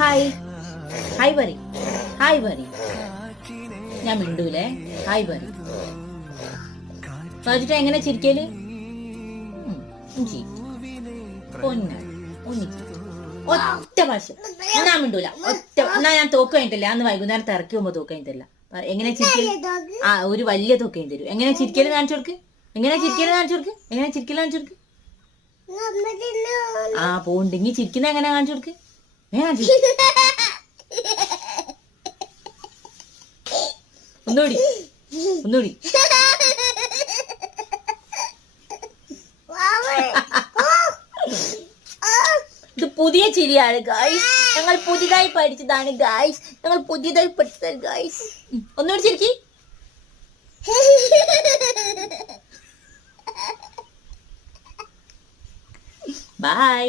Hi. Hi വരി. Hi വരി. ഞാൻ മിണ്ടൂലേ. ഹായ് വരി. സാധിച്ചിട്ട് എങ്ങനെ ചിരിക്കൽ. പൊന്ന്. ഒറ്റ ഭാഷ ഞാൻ മിണ്ടൂല. ഒറ്റ എന്നാ ഞാൻ തോക്ക് കഴിഞ്ഞിട്ടില്ല. അന്ന് വൈകുന്നേരം തിറക്കി പോകുമ്പോ തോക്ക് കഴിഞ്ഞിട്ടില്ല. എങ്ങനെ ചിരിക്കൽ? ആ ഒരു വലിയ തോക്ക് കഴിഞ്ഞ് തരും. എങ്ങനെ ചിരിക്കൽ കാണിച്ചു കൊടുക്ക്? എങ്ങനെ ചിരിക്കൽ കാണിച്ചു കൊടുക്ക്? എങ്ങനെ ചിരിക്കൽ കാണിച്ചു കൊടുക്ക്? ആ പോണ്ടെങ്കി ചിരിക്കുന്ന എങ്ങനെ കാണിച്ചു കൊടുക്ക്? കൊടുക്ക്. ഒന്നുകൂടി ഒന്നുകൂടി. ഇത് പുതിയ ചിരിയാണ് ഗായ്സ് ഞങ്ങൾ പുതിയതായി പഠിച്ചതാണ് ഗായ്സ് ഞങ്ങൾ പുതിയതായി പഠിച്ചതാണ് ഗായ്സ് ഒന്നുകൂടി ചിരിക്കി. ബൈ